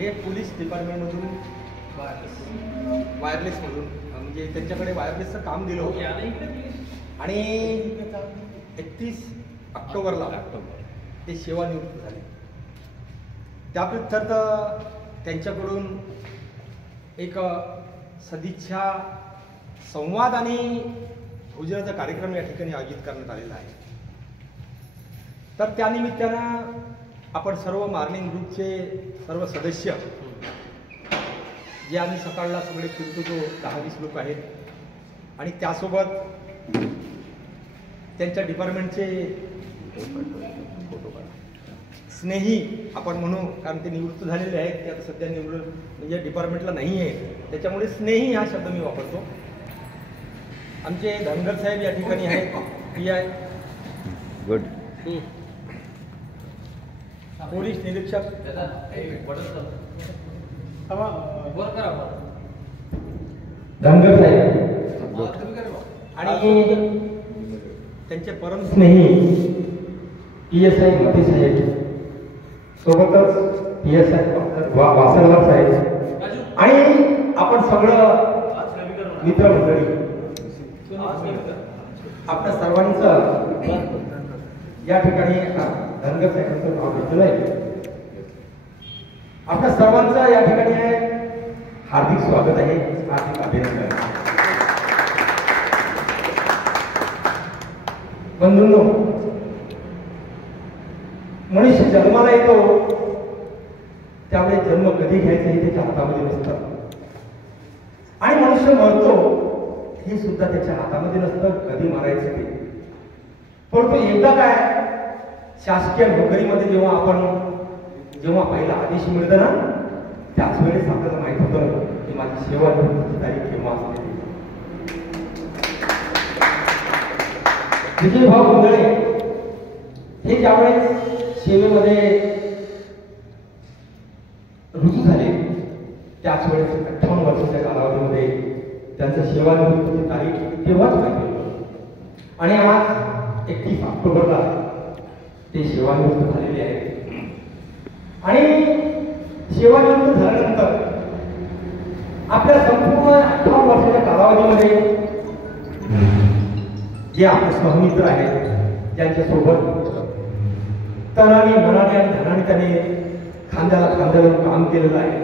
हे पोलीस डिपार्टमेंटमधून वायरलेसमधून म्हणजे त्यांच्याकडे वायरलेसचं काम दिलं होतं आणि 31 ऑक्टोबरला ते सेवानिवृत्त झाले. त्यापृथर्थ त्यांच्याकडून एक सदिच्छा संवाद आणि भोजनाचा कार्यक्रम या ठिकाणी आयोजित करण्यात आलेला आहे. तर त्यानिमित्तानं आपण सर्व मार्निंग ग्रुपचे सर्व सदस्य जे आम्ही सकाळला सगळे फिरतो तो 10-20 लोक आहेत आणि त्यासोबत त्यांच्या डिपार्टमेंटचे स्नेही आपण म्हणू, कारण ते निवृत्त झालेले आहेत, ते आता सध्या म्हणजे डिपार्टमेंटला नाही आहे, त्याच्यामुळे स्नेही हा शब्द मी वापरतो. आमचे धनगर साहेब या ठिकाणी आहेत, PI गुड, पोलीस निरीक्षक धनगर साहेब आणि त्यांचे परम स्नेही PSI मते साहेब, सोबतच PSI वासरवार साहेब आणि आपण सगळं मित्रमंडळी आपल्या सर्वांचं या ठिकाणी धनगर साहेबांचं नाव घेतलेलं आहे. आपल्या सर्वांचं या ठिकाणी हार्दिक स्वागत आहे, हार्दिक अभिनंदन. बंधूंनो, मनुष्य जन्माला येतो त्यामुळे जन्म कधी घ्यायचं हे त्याच्या हातामध्ये नसतं आणि मनुष्य मरतो हे सुद्धा त्याच्या हातामध्ये नसतं, कधी मारायचं ते. परंतु एकदा काय, शासकीय नोकरीमध्ये जेव्हा पहिला आदेश मिळतं ना, त्याच वेळेस आपल्याला माहित होतं की माझी सेवा तारीख केव्हा असते. विजयभाऊ गोंधळे हे ज्यावेळेस सेवेमध्ये रुजू झाले त्याच वेळेस 58 वर्षाच्या कालावधीमध्ये त्यांचं सेवानिवृत्तीची तारीख तेव्हाच माहिती होतं आणि आज 31 ऑक्टोबरला ते सेवानिवृत्त झालेले आहेत. आणि सेवानिवृत्त झाल्यानंतर आपल्या संपूर्ण 58 वर्षाच्या कालावधीमध्ये जे आपले सहमित्र आहेत त्यांच्यासोबत तनाने मनाने आणि धनाने त्याने खांद्याला खांद्याला काम केलेलं आहे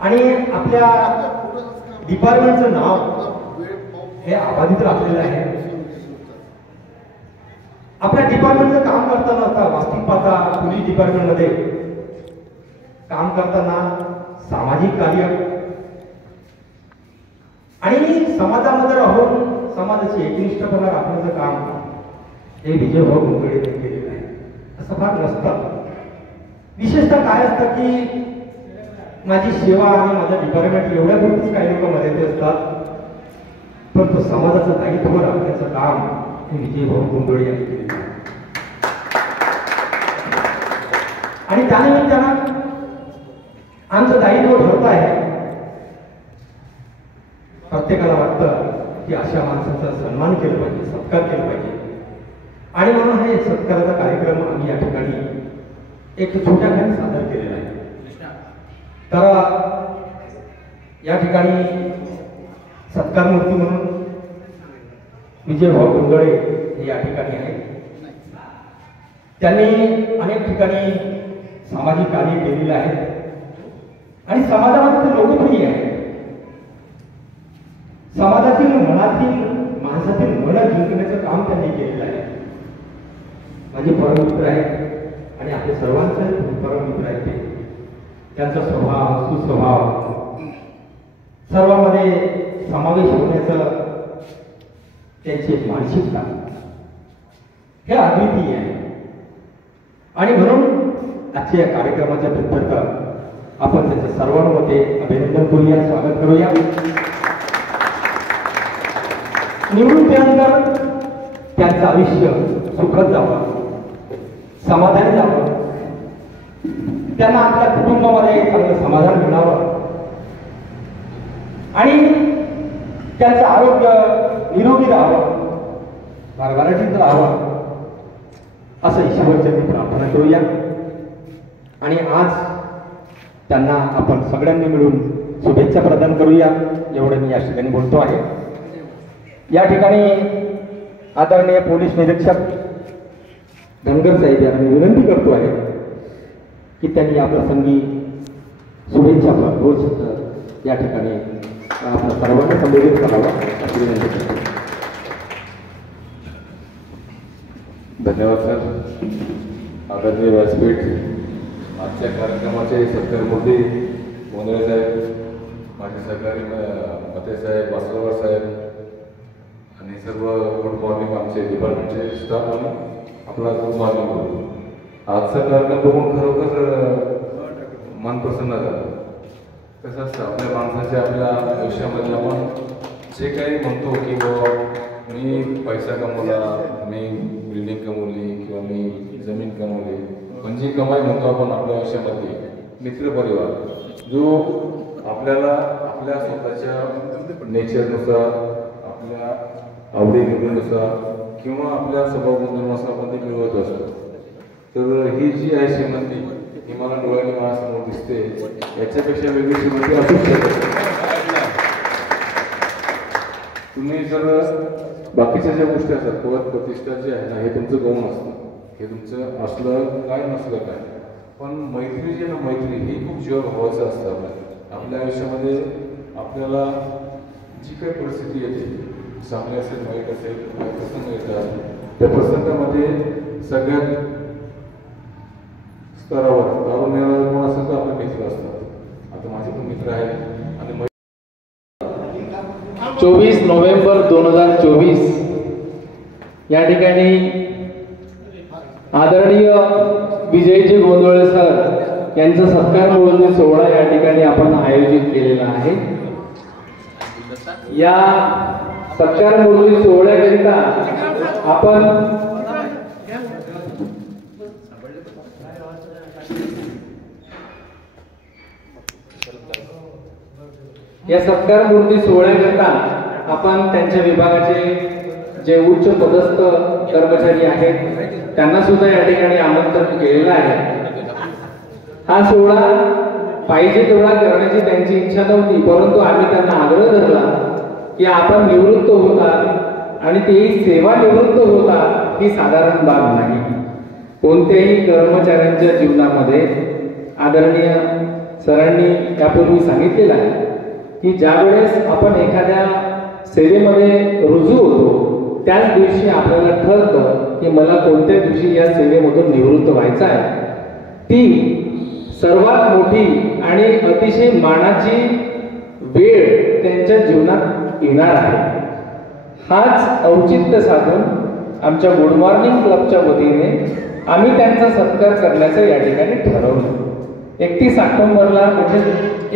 आणि आपल्या डिपार्टमेंटचं नाव हे अबाधित राखलेलं आहे. आपल्या डिपार्टमेंटचं काम करताना आता वास्तविक पाहता पोलीस डिपार्टमेंटमध्ये काम करताना सामाजिक कार्य आणि समाजामध्ये राहून समाजाची एकनिष्ठपणा राखण्याचं काम हे विजयभाऊ गोंधळे यांनी केलेलं आहे. असं फार नसतं. विशेषतः काय असतं की माझी सेवा आणि माझं डिपार्टमेंट एवढ्या पुरतीच काही लोक मर्यादित असतात, परंतु समाजाचं दायित्व राखण्याचं काम हे विजयभाऊ गोंधळे यांनी केलेलं आहे. आणि त्यानिमित्तानं आमचं दायित्व ठरत आहे. प्रत्येकाला वाटतं की अशा माणसाचा सन्मान केला पाहिजे, सत्कार केला पाहिजे आणि म्हणून हा एक सत्काराचा कार्यक्रम आम्ही या ठिकाणी एक छोट्या खाली सादर केलेला आहे. तर या ठिकाणी सत्कार मूर्ती म्हणून विजयभाऊ गोंधळे हे या ठिकाणी आहेत. त्यांनी अनेक ठिकाणी सामाजिक कार्य केलेले आहे आणि समाजामध्ये ते लोकप्रिय आहे. समाजातील मनातील माणसातील मन जिंकण्याचं काम त्यांनी केलेलं आहे. माझे परममित्र आहेत आणि आपल्या सर्वांचे परममित्र आहेत ते. त्यांचा स्वभाव, सुस्वभाव, सर्वांमध्ये समावेश होण्याचं त्यांची मानसिकता हे अद्वितीय आहे. आणि म्हणून आजच्या या कार्यक्रमाच्या प्रित्यर्थ आपण त्याचं सर्वांमध्ये अभिनंदन करूया, स्वागत करूया. निवृत्तीनंतर त्यांचं आयुष्य सुखद जावं, समाधानी जावं, त्यांना आपल्या कुटुंबामध्ये चांगलं समाधान मिळावं आणि त्यांचं आरोग्य निरोगी राहावं, भरभराटीत राहावं असं ईश्वरचरणी प्रार्थना करूया. आणि आज त्यांना आपण सगळ्यांनी मिळून शुभेच्छा प्रदान करूया, एवढं मी या ठिकाणी बोलतो आहे. या ठिकाणी आदरणीय पोलीस निरीक्षक धनगर साहेब यांना मी विनंती करतो आहे की त्यांनी आपल्या संगी शुभेच्छा घोष या ठिकाणी आपल्या सर्वांना संबोधित करावा अशी विनंती करतो. धन्यवाद सर. आदरणीय व्यासपीठ, आजच्या कार्यक्रमाचे सत्कारमूर्ती गोंधळे साहेब, माझे सहकारी मते साहेब, वासलवार साहेब आणि सर्व गुड मॉर्निंग आमचे डिपार्टमेंटचे स्टाफ आणि आपला गुड मॉर्निंग बोलतो. आजचा कार्यक्रम बघून खरोखर मन प्रसन्न झालं. कसं असतं आपल्या माणसाच्या आपल्या आयुष्यामध्ये आपण जे काही म्हणतो की मी पैसा कमवला, मी बिल्डिंग कमवली किंवा मी जमीन कमवली, पण जी कमाई म्हणतो आपण आपल्या आयुष्यामध्ये मित्रपरिवार जो आपल्याला आपल्या स्वतःच्या नेचरनुसार, आपल्या आवडीनिवडीनुसार किंवा आपल्या स्वभाव गुणधर्मानुसार आपण ते मिळवत असतो. तर ही जी आहे श्रीमंती ही मला डोळ्याने माझ्यासमोर दिसते. याच्यापेक्षा वेगळी श्रीमंती असूच शकते. तुम्ही जर बाकीच्या ज्या गोष्टी असतात, पद प्रतिष्ठा जे आहे ना, हे तुमचं गौण असतं, हे तुमचं असलं काय नसलं काय, पण मैत्री जी ना, मैत्री ही खूप जीव भावाचं असतं. आपल्या आयुष्यामध्ये आपल्याला जी काही परिस्थिती येते, चांगली असेल वाईट असेल, प्रसंग येतात, त्या प्रसंगामध्ये सगळ्यात स्तरावर तारून येणारे कोण असेल तर आपले मित्र असतात. आता माझे पण मित्र आहेत आणि 24 नोव्हेंबर 2024 या ठिकाणी आदरणीय विजयजी गोंधळे सर यांचा सत्कार मोजणी सोहळा या ठिकाणी आपण आयोजित केलेला आहे. या सत्कार मोजणी सोहळ्याकरिता आपण या सत्कार मूर्ती सोहळ्याकरता आपण त्यांच्या विभागाचे जे उच्च पदस्थ कर्मचारी आहेत त्यांना सुद्धा या ठिकाणी आमंत्रण केलेलं आहे. हा सोहळा पाहिजे तेवढा करण्याची त्यांची इच्छा नव्हती, परंतु आम्ही त्यांना आग्रह धरला की आपण निवृत्त होता आणि तेही सेवा निवृत्त होता ही साधारण बाब नाही. कोणत्याही कर्मचाऱ्यांच्या जीवनामध्ये आदरणीय सरांनी यापूर्वी सांगितलेलं आहे की ज्या वेळेस आपण एखाद्या सेवेमध्ये रुजू होतो त्याच दिवशी आपल्याला ठरतं की मला कोणत्या दिवशी या सेवेमधून निवृत्त व्हायचं आहे. ती सर्वात मोठी आणि अतिशय मानाची वेळ त्यांच्या जीवनात येणार आहे. हाच औचित्य साधून आमच्या गुड मॉर्निंग क्लबच्या वतीने आम्ही त्यांचा सत्कार करण्याचं या ठिकाणी ठरवलं. 31 ऑक्टोबरला म्हणजे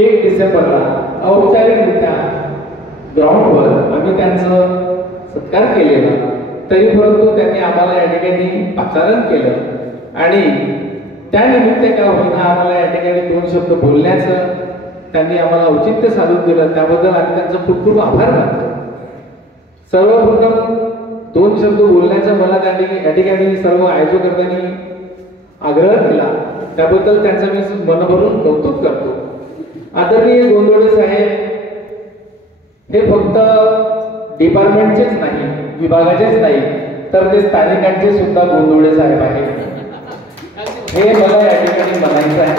1 डिसेंबरला औपचारिकरित्या ग्राउंडवर आम्ही त्यांचं सत्कार केलेला. तरी परंतु त्यांनी आम्हाला या ठिकाणी पाचारण केलं आणि त्यानिमित्त का होईना आम्हाला या ठिकाणी 2 शब्द बोलण्याचं त्यांनी आम्हाला औचित्य साधून दिलं. त्याबद्दल आम्ही त्यांचं खूप खूप आभार मानतो. सर्वप्रथम 2 शब्द बोलण्याचा मला या ठिकाणी सर्व आयोजकांनी आग्रह केला, त्याबद्दल त्यांचं मी मनभरून कौतुक करतो. आदरणीय गोंधळे साहेब हे फक्त डिपार्टमेंटचेच नाही, विभागाचेच नाही, तर ते स्थानिकांचे सुद्धा गोंधळे साहेब आहेत. हे मला या ठिकाणी म्हणायचं आहे.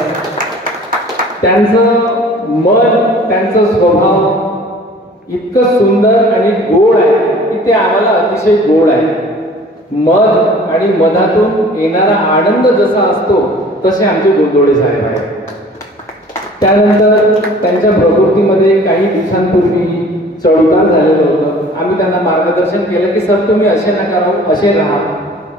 त्यांचं मन, त्यांचा स्वभाव इतकं सुंदर आणि गोड आहे की ते आम्हाला अतिशय गोड आहे. मध आणि मधातून येणारा आनंद जसा असतो तसे आमचे गोंधळे साहेब आहेत. त्यानंतर त्यांच्या प्रकृतीमध्ये काही दिवसांपूर्वी चढउतार झालेलं होतं. आम्ही त्यांना मार्गदर्शन केलं की सर तुम्ही असे नका राहू, असे राहा.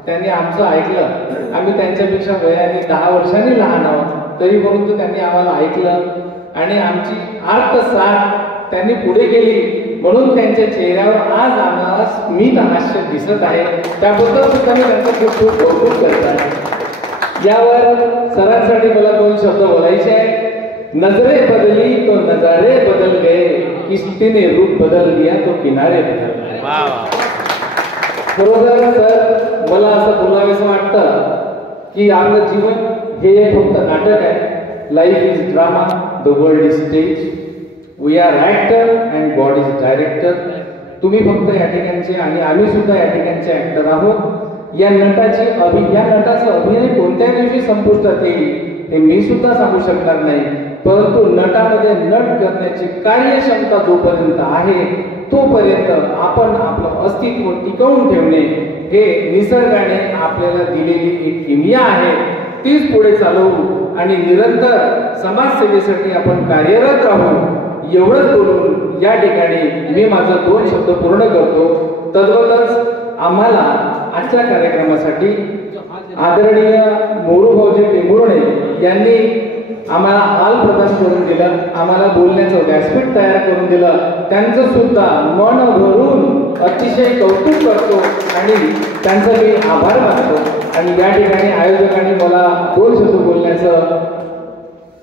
त्यांनी आमचं ऐकलं. आम्ही त्यांच्यापेक्षा वयाने 10 वर्षांनी लहान आहोत, तरी परंतु त्यांनी आम्हाला ऐकलं आणि आमची आर्तसाद त्यांनी पुढे केली. म्हणून त्यांच्या चेहऱ्यावर आज आम्हाला स्मित हास्य दिसत आहे. त्याबद्दल सुद्धा मी त्यांचं खूप खूप कौतुक करत आहे. यावर सरांसाठी मला 2 शब्द बोलायचे आहे. नजरे बदली तो नजारे बदल गए, किश्तीने रूप बदल दिया तो किनारे बदल गए. बरोबर सर, मला असं बोलावेसं वाटतं की आपलं जीवन हे फक्त नाटक आहे. Life is drama, the world is stage, we are actor and God is director. तुम्ही फक्त या ठिकाणचे आणि आम्ही सुद्धा या ठिकाणचे ॲक्टर आहोत. या नटाचा अभिनय कोणत्या दिवशी संपुष्टात येईल हे मी सुद्धा सांगू शकणार नाही, परंतु नटामध्ये नट करण्याची कार्यक्षमता जोपर्यंत आहे तोपर्यंत आपण आपलं अस्तित्व टिकवून ठेवणे हे निसर्गाने आपल्याला दिलेली एक किमया आहे, तीच पुढे चालवू आणि निरंतर समाजसेवेसाठी आपण कार्यरत राहू. एवढंच बोलून या ठिकाणी मी माझा 2 शब्द पूर्ण करतो. तद्वतच आम्हाला आजच्या कार्यक्रमासाठी आदरणीय मोरूभाऊजी टेंभुर्णे यांनी आम्हाला हॉल प्रदान करून दिलं, आम्हाला बोलण्याचं व्यासपीठ तयार करून दिलं. त्यांचं सुद्धा मन भरून अतिशय कौतुक करतो आणि त्यांचा मी आभार मानतो. आणि या ठिकाणी आयोजकांनी मला 2 शब्द बोलण्याचं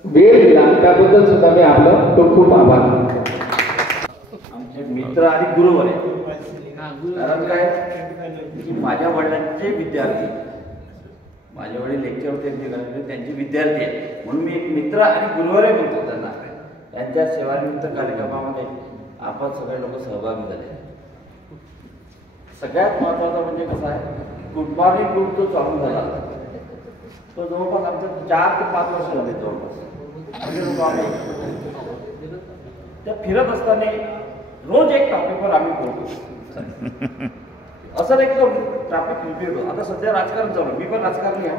वेळ दिला त्याबद्दल सुद्धा मी आपलं खूप खूप आभार मानतो. आमचे मित्र आणि गुरुवर आहे. कारण काय की माझ्या वडिलांचे विद्यार्थी, माझे वडील लेक्चर होते त्यांचे विद्यार्थी आहे, म्हणून मी एक मित्र आणि गुरुवर म्हणतो त्यांना. त्यांच्या सेवानिवृत्त कार्यक्रमामध्ये आपण सगळे लोक सहभागी झाले. सगळ्यात महत्वाचं म्हणजे कसं आहे, गुड मॉर्निंग ग्रुप जो चालू झाला तो जवळपास आमचं 4 ते 5 वर्ष झाले जवळपास. त्या फिरत असताना रोज एक टॉपिकवर आम्ही बोलतो. असं एक ट्रॅफिक रिपेअर होतो. आता सध्या राजकारण चालू, मी पण राजकारणी आहे.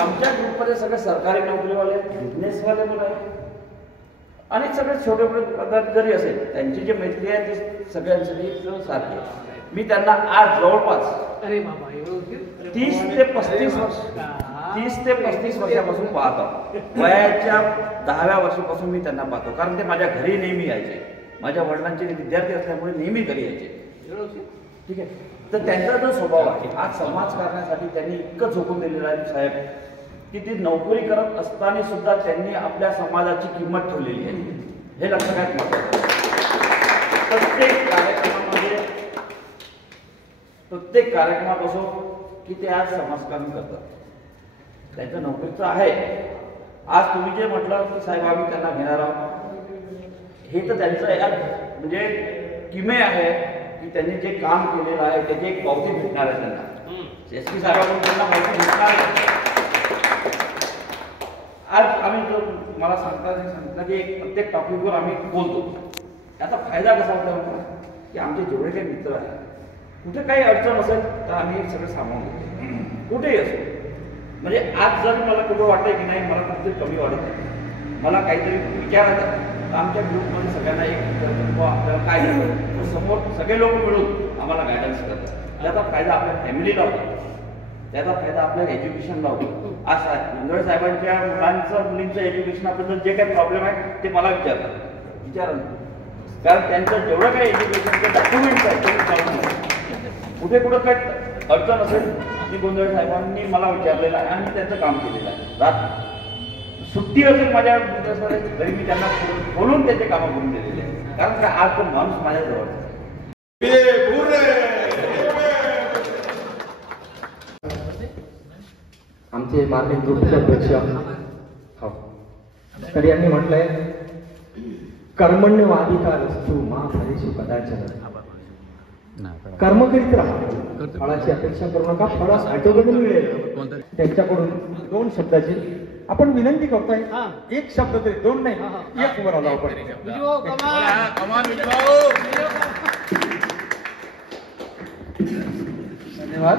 आमच्या ग्रुपमध्ये सगळे सरकारी नोकरीवाले, बिझनेसवाले मुलं आहेत आणि सगळे छोटे मोठे पदार्थ जरी असेल त्यांची जी मैत्री आहे ती सगळ्यांसाठी सारखी आहे. मी त्यांना आज जवळपास 30 ते 35 वर्षापासून पाहतो. वयाच्या 10व्या वर्षापासून मी त्यांना पाहतो, कारण ते माझ्या घरी नेहमी यायचे. माझ्या वडिलांचे विद्यार्थी असल्यामुळे नेहमी घरी यायचे. ठीक आहे. तर त्यांचा जो स्वभाव आहे, आज समाज करण्यासाठी त्यांनी इतकं झोकून दिलेलं आहे साहेब, की ती नोकरी करत असताना सुद्धा त्यांनी आपल्या समाजाची किंमत ठेवलेली आहे. हे लक्षात महत्त्वाचं. प्रत्येक कार्यक्रमात असो की ते आज समाजकारण करतात. त्यांचं नोकरीचं आहे. आज तुम्ही जे म्हटलं की साहेब आम्ही त्यांना घेणार आहोत, हे तर त्यांचं यार म्हणजे किमे आहे की त्यांनी जे काम केलेलं आहे त्याची एक पावती भेटणार आहे त्यांना. एसपी साहेबांकडून त्यांना पावती भेटणार आहे. आज आम्ही जो मला सांगितलं की प्रत्येक टॉपिकवर आम्ही बोलतो. याचा फायदा कसा होता की आमचे जेवढे काही मित्र आहेत, कुठे काही अडचण असेल तर आम्ही सगळं सामावून घेतो, कुठेही असो. म्हणजे आज जर मला कुठं वाटतं की नाही मला कुठेतरी कमी वाटत आहे, मला काहीतरी विचारायचं, तर आमच्या ग्रुपमध्ये सगळ्यांना एक आपल्याला काय करायचं, समोर सगळे लोक मिळून आम्हाला गायडन्स करतात. त्याचा फायदा आपल्या फॅमिलीला होतो, त्याचा फायदा आपल्या एज्युकेशनला होतो. आज गोंधळे साहेबांच्या मुलींचं एज्युकेशनाबद्दल जे काही प्रॉब्लेम आहे ते मला विचारा, कारण त्यांचं जेवढं काही एज्युकेशनचे डॉक्युमेंट्स आहेत ते चालू कुठे कुठं काही अडचण असेल ती गोंधळे साहेबांनी मला विचारलेलं आहे आणि त्यांचं काम केलेलं आहे. रात सुट्टी असेल माझ्या तरी मी त्यांना बोलून त्यांचे कामं करून दिलेले आहे, कारण का आज तो माणूस माझ्याजवळ आहे. आमचे मार्केट ग्रुपचे अध्यक्ष तर यांनी म्हटलंय, कर्मण्यवाधिकारस्तु मा फलेषु कदाचन. कर्म करीत राहा, फळाची अपेक्षा करू नका, फळास ऑटोमॅटिक मिळेल. त्यांच्याकडून 2 शब्दाची आपण विनंती करतोय. एक शब्द तरी, 2 नाही, एक वर आलो आपण. धन्यवाद.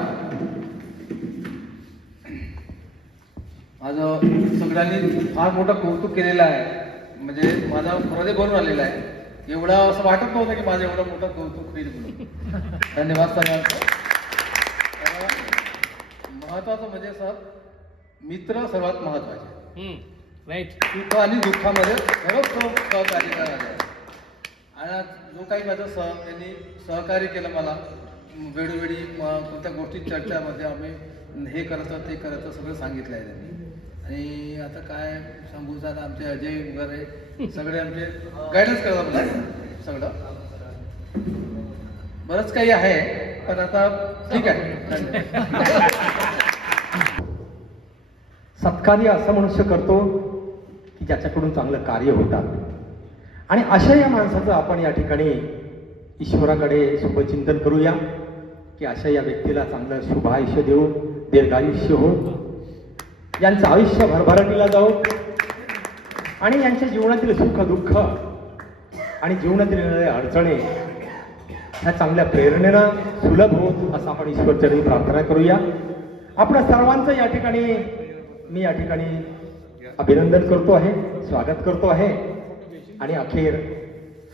माझं सगळ्यांनी फार मोठं कौतुक केलेलं आहे, म्हणजे माझा हृदय भरून आलेला आहे. एवढं असं वाटत नव्हतं की माझं एवढं मोठं कौतुक होईल म्हणून. धन्यवाद सगळ्यांचं. महत्वाचं म्हणजे सर, मित्र सर्वात महत्वाचे. सुख आणि दुःखामध्ये सर्वच सहकार्य करायला. आणि जो काही माझं त्यांनी सहकार्य केलं मला वेळोवेळी, कोणत्या गोष्टी चर्चामध्ये आम्ही हे करायचं ते करायचं सगळं सांगितलं आहे त्यांनी. आणि आता काय सांगू, आता आमचे अजय वगैरे सगळे आमचे गायडन्स करतात मला सगळं. बरंच काही आहे पण आता ठीक आहे. सत्कार्य असं मनुष्य करतो की ज्याच्याकडून चांगलं कार्य होतात. आणि अशा या माणसाचं आपण या ठिकाणी ईश्वराकडे शुभचिंतन करूया की अशा या व्यक्तीला चांगलं शुभ आयुष्य देऊ, दीर्घायुष्य हो, यांचं आयुष्य भरभराटीला जाऊ आणि यांच्या जीवनातील सुख दुःख आणि जीवनातील येणाऱ्या अडचणी ह्या चांगल्या प्रेरणेनं सुलभ होत असं आपण ईश्वरचरणी प्रार्थना करूया. आपण सर्वांचं या ठिकाणी मी या ठिकाणी अभिनंदन करतो आहे, स्वागत करतो आहे आणि अखेर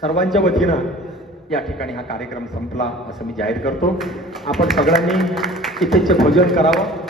सर्वांच्या वतीनं या ठिकाणी हा कार्यक्रम संपला असं मी जाहीर करतो. आपण सगळ्यांनी इथेच भोजन करावं.